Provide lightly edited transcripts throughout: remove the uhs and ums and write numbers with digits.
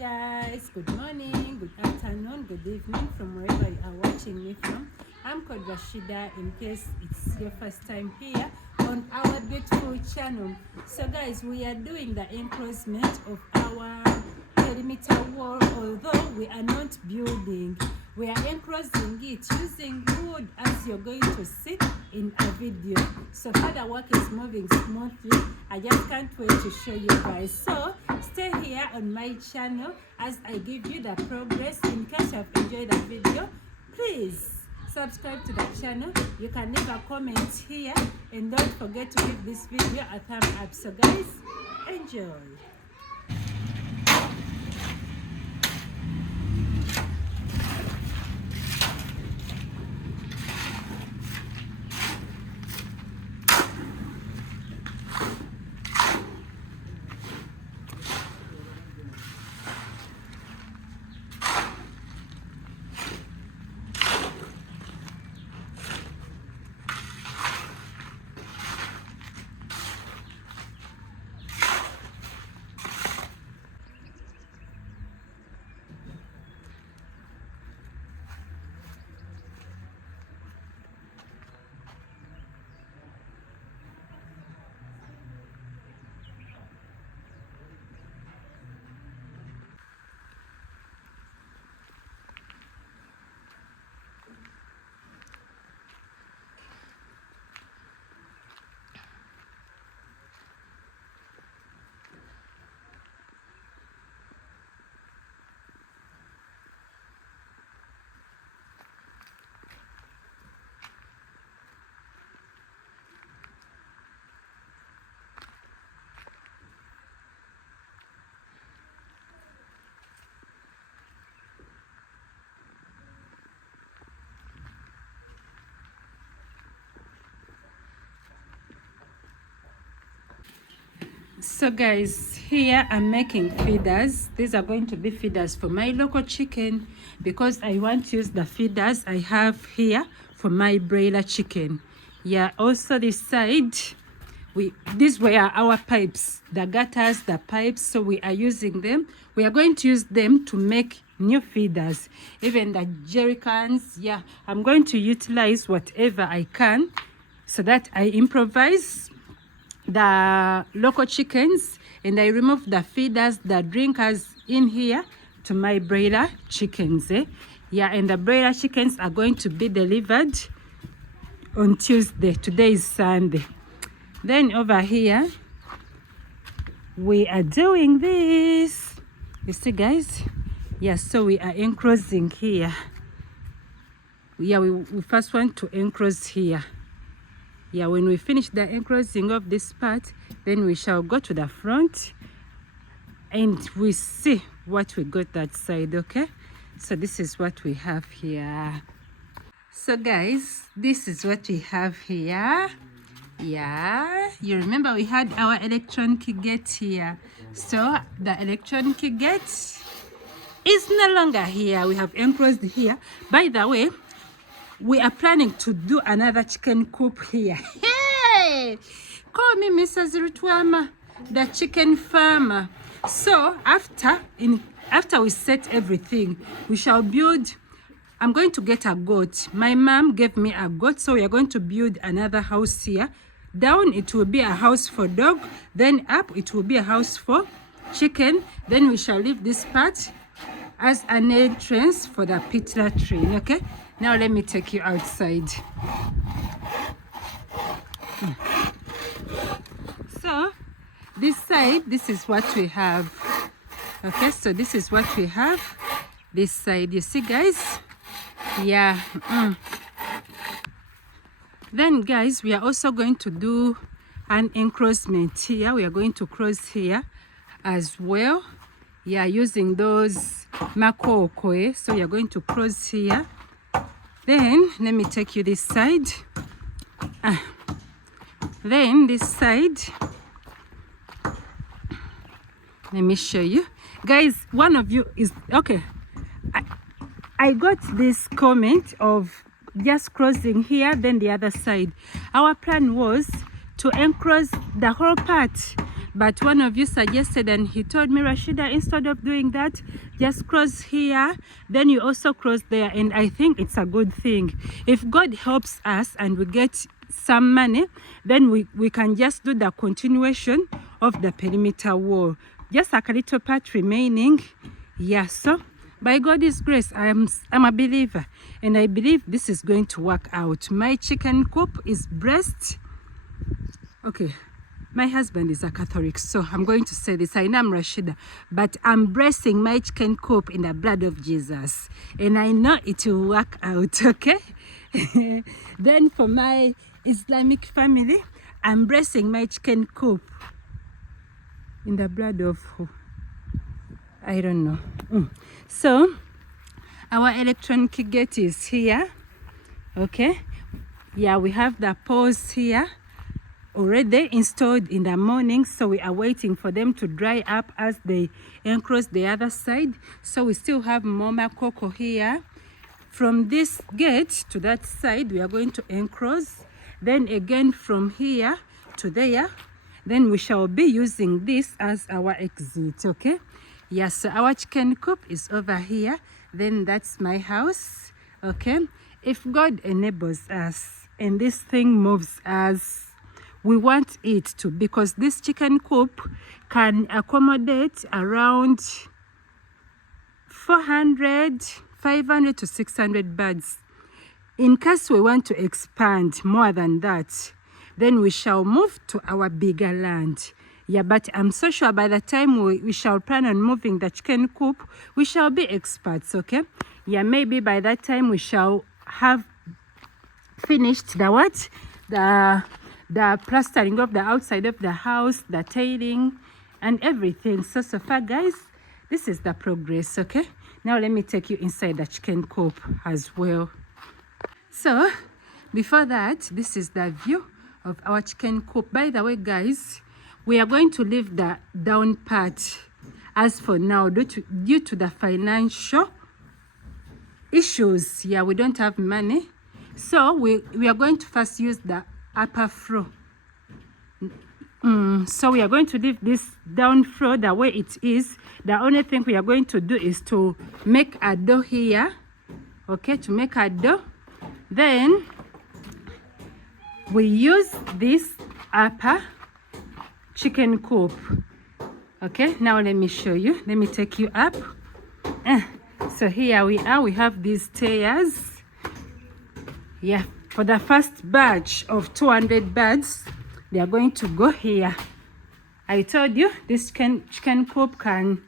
guys, good morning, good afternoon, good evening from wherever you are watching me from. I'm called Rashida in case it's your first time here on our beautiful channel. So guys, we are doing the enclosement of our perimeter wall, although we are not building. We are enclosing it using wood, as you're going to see in a video. So far the work is moving smoothly. I just can't wait to show you guys. So stay here on my channel as I give you the progress. In case you have enjoyed the video, please subscribe to the channel. You can leave a comment here and don't forget to give this video a thumb up. So guys, enjoy. So guys, here I'm making feeders. These are going to be feeders for my local chicken because I want to use the feeders I have here for my broiler chicken. Yeah, also this side, these were our pipes, the gutters, the pipes, so we are using them. We are going to use them to make new feeders, even the jerry cans. Yeah, I'm going to utilize whatever I can so that I improvise the local chickens and I remove the feeders, the drinkers in here to my broiler chickens. Yeah, and the broiler chickens are going to be delivered on Tuesday. Today is Sunday. Then over here we are doing this, you see guys. Yeah, so we are enclosing here. Yeah, we first want to enclose here. Yeah, when we finish the enclosing of this part, then we shall go to the front and we see what we got that side. Okay, so this is what we have here. So guys, this is what we have here. Yeah, you remember we had our electronic gate here. So the electronic gate is no longer here. We have enclosed here. By the way, we are planning to do another chicken coop here. Hey! Call me Mrs.Lutwama, the chicken farmer. So after we set everything, we shall build. I'm going to get a goat. My mom gave me a goat, so we are going to build another house here. Down it will be a house for dog. Then up it will be a house for chicken. Then we shall leave this part as an entrance for the pit latrine. Okay, now let me take you outside. So this side, this is what we have. Okay, so this is what we have this side, you see guys. Yeah. Then guys, we are also going to do an enclosement here. We are going to close here as well. Yeah, using those makokoe. So you're going to close here. Then let me take you this side. Then this side, let me show you guys. One of you is okay. I got this comment of just closing here, then the other side. Our plan was to enclose the whole part, but one of you suggested, and he told me, Rashida, instead of doing that, just cross here, then you also cross there. And I think it's a good thing. If God helps us and we get some money, then we can just do the continuation of the perimeter wall, just like a little part remaining. Yeah, so by God's grace, I'm a believer, and I believe this is going to work out. My chicken coop is blessed. Okay, my husband is a Catholic, so I'm going to say this. I know I'm Rashida, but I'm blessing my chicken coop in the blood of Jesus, and I know it will work out, okay? Then for my Islamic family, I'm blessing my chicken coop in the blood of who? I don't know. So our electronic gate is here, okay? Yeah, we have the poles here already installed in the morning, so we are waiting for them to dry up as they encroach the other side. So we still have Mama Coco here. From this gate to that side, we are going to encroach. Then again from here to there, then we shall be using this as our exit, okay? Yes, so our chicken coop is over here. Then that's my house, okay? If God enables us and this thing moves as we want it to, because this chicken coop can accommodate around 500 to 600 birds. In case we want to expand more than that, then we shall move to our bigger land. Yeah, but I'm so sure by the time we shall plan on moving the chicken coop, we shall be experts, okay? Yeah, maybe by that time we shall have finished the what? The plastering of the outside of the house, the tiling, and everything. So far, guys, this is the progress, okay? Now let me take you inside the chicken coop as well. So before that, this is the view of our chicken coop. By the way, guys, we are going to leave the down part as for now due to the financial issues. Yeah, we don't have money, so we are going to first use the upper floor. So we are going to leave this down floor the way it is. The only thing we are going to do is to make a door here, okay? To make a door, then we use this upper chicken coop, okay? Now let me show you. Let me take you up. So here we are. We have these stairs. Yeah, for the first batch of 200 birds, they are going to go here. I told you this chicken coop can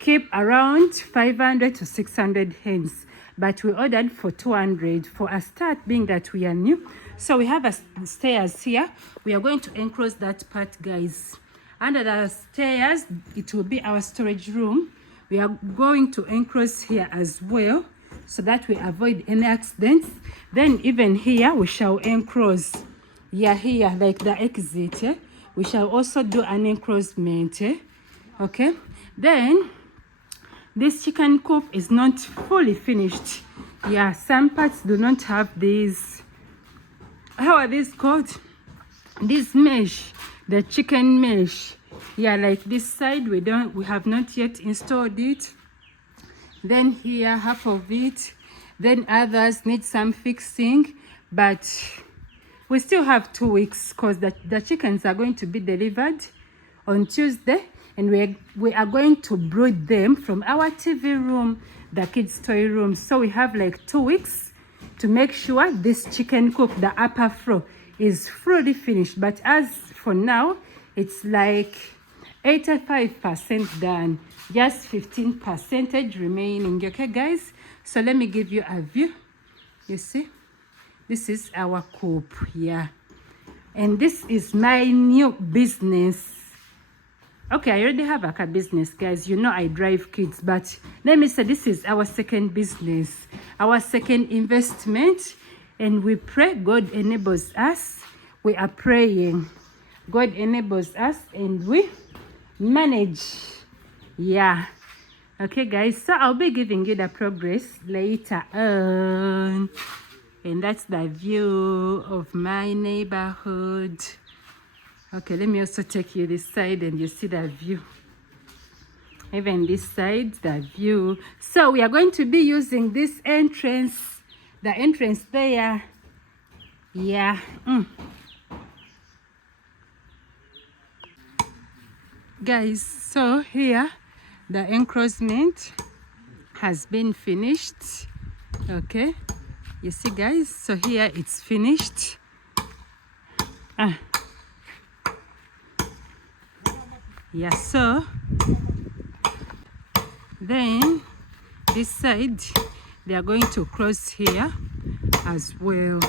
keep around 500 to 600 hens, but we ordered for 200 for a start, being that we are new. So we have a stairs here. We are going to enclose that part, guys. Under the stairs, it will be our storage room. We are going to enclose here as well, so that we avoid any accidents. Then even here we shall enclose. Yeah, here like the exit. We shall also do an enclosement. Okay. Then this chicken coop is not fully finished. Yeah, some parts do not have these. How are these called? This mesh, the chicken mesh. Yeah, like this side we have not yet installed it. Then here half of it. Then others need some fixing, but we still have 2 weeks because the chickens are going to be delivered on Tuesday, and we are going to brood them from our TV room, the kids' toy room. So we have like 2 weeks to make sure this chicken coop, the upper floor, is fully finished. But as for now, it's like 85% done, just 15% remaining. Okay, guys? So let me give you a view. You see? This is our coop, yeah. And this is my new business. Okay, I already have a business, guys. You know I drive kids, but let me say this is our second business, our second investment. And we pray God enables us. We are praying. God enables us and we manage. Yeah. Okay, guys. So I'll be giving you the progress later on. And that's the view of my neighborhood. Okay, let me also take you this side and you see the view. Even this side, the view. So we are going to be using this entrance, the entrance there. Yeah. Guys, so here the encroachment has been finished. Okay, you see guys, so here it's finished. Yeah, so then this side they are going to cross here as well.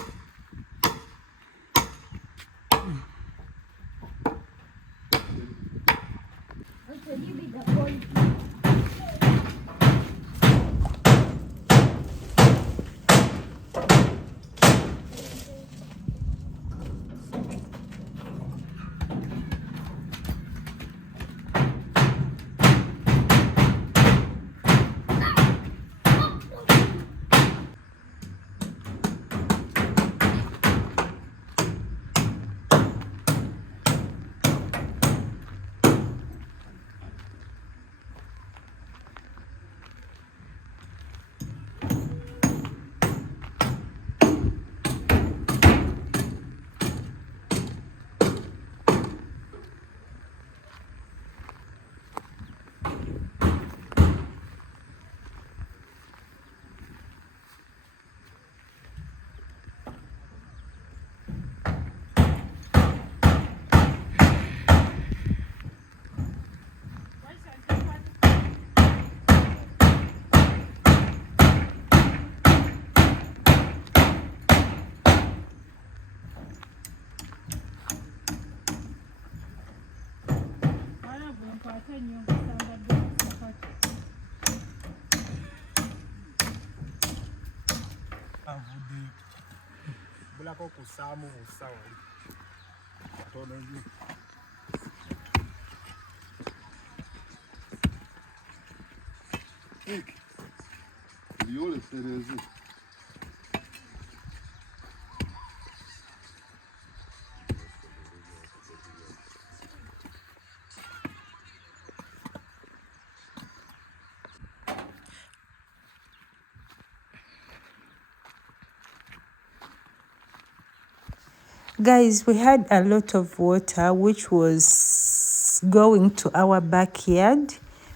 Guys, we had a lot of water which was going to our backyard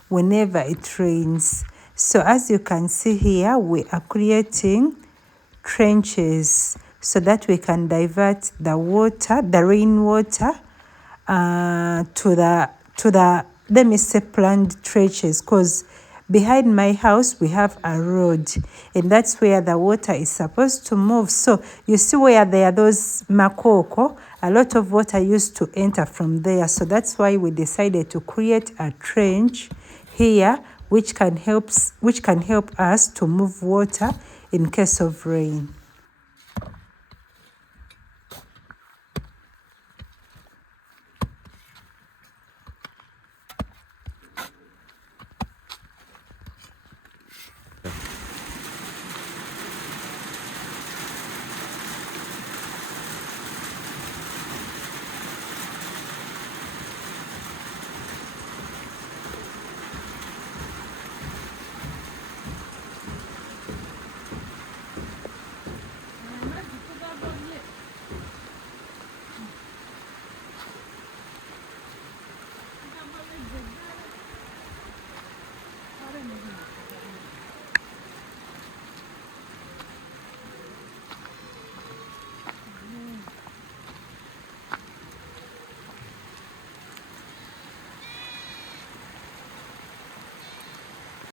whenever it rains. So as you can see here, we are creating trenches so that we can divert the water, the rainwater, to the let me say planned trenches, because behind my house we have a road and that's where the water is supposed to move. So you see where there are those makoko, a lot of water used to enter from there. So that's why we decided to create a trench here which can help us to move water in case of rain.